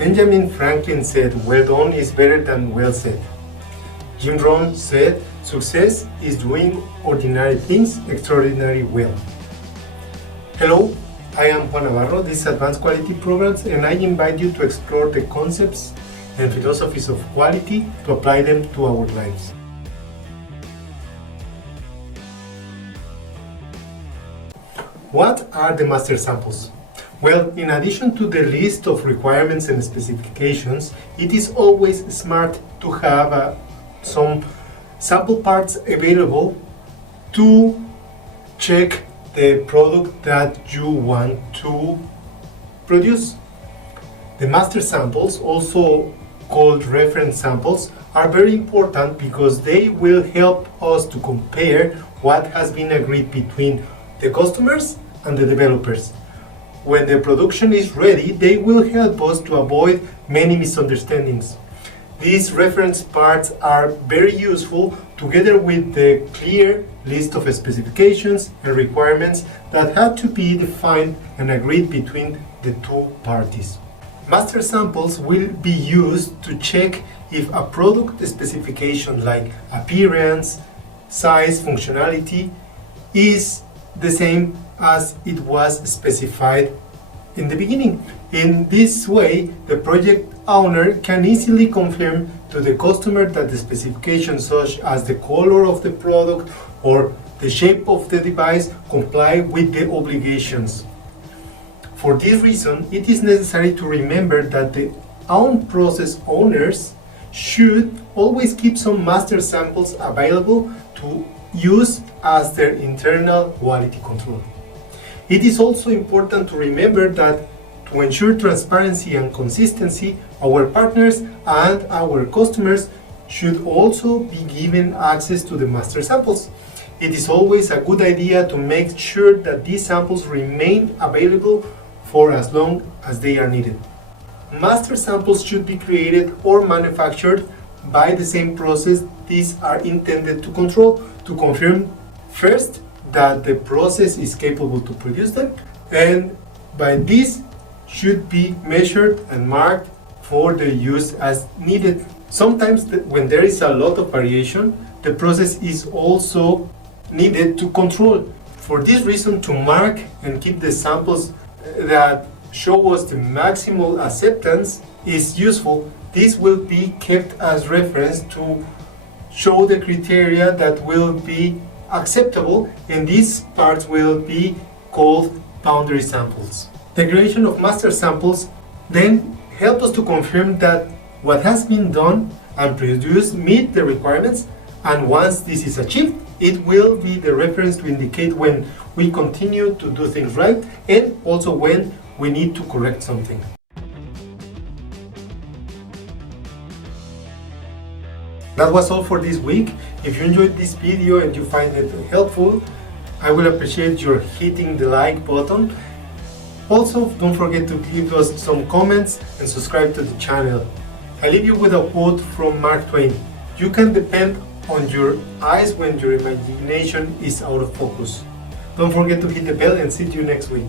Benjamin Franklin said, "Well done is better than well said." Jim Rohn said, "Success is doing ordinary things extraordinarily well." Hello, I am Juan Navarro. This is Advanced Quality Programs, and I invite you to explore the concepts and philosophies of quality to apply them to our lives. What are the master samples? Well, in addition to the list of requirements and specifications, it is always smart to have some sample parts available to check the product that you want to produce. The master samples, also called reference samples, are very important because they will help us to compare what has been agreed between the customers and the developers. When the production is ready, they will help us to avoid many misunderstandings. These reference parts are very useful together with the clear list of specifications and requirements that have to be defined and agreed between the two parties. Master samples will be used to check if a product specification like appearance, size, functionality is the same as it was specified in the beginning. In this way, the project owner can easily confirm to the customer that the specifications such as the color of the product or the shape of the device comply with the obligations. For this reason, it is necessary to remember that the own process owners should always keep some master samples available to use as their internal quality control. It is also important to remember that to ensure transparency and consistency, our partners and our customers should also be given access to the master samples. It is always a good idea to make sure that these samples remain available for as long as they are needed. Master samples should be created or manufactured by the same process these are intended to control, to confirm first that the process is capable to produce them, and by this should be measured and marked for the use as needed. Sometimes when there is a lot of variation, the process is also needed to control. For this reason, to mark and keep the samples that show us the maximal acceptance is useful. This will be kept as reference to show the criteria that will be acceptable, and these parts will be called boundary samples. The creation of master samples then help us to confirm that what has been done and produced meet the requirements, and once this is achieved, it will be the reference to indicate when we continue to do things right and also when we need to correct something. That was all for this week. If you enjoyed this video and you find it helpful, I will appreciate your hitting the like button. Also, don't forget to give us some comments and subscribe to the channel. I leave you with a quote from Mark Twain. You can depend on your eyes when your imagination is out of focus. Don't forget to hit the bell and see you next week.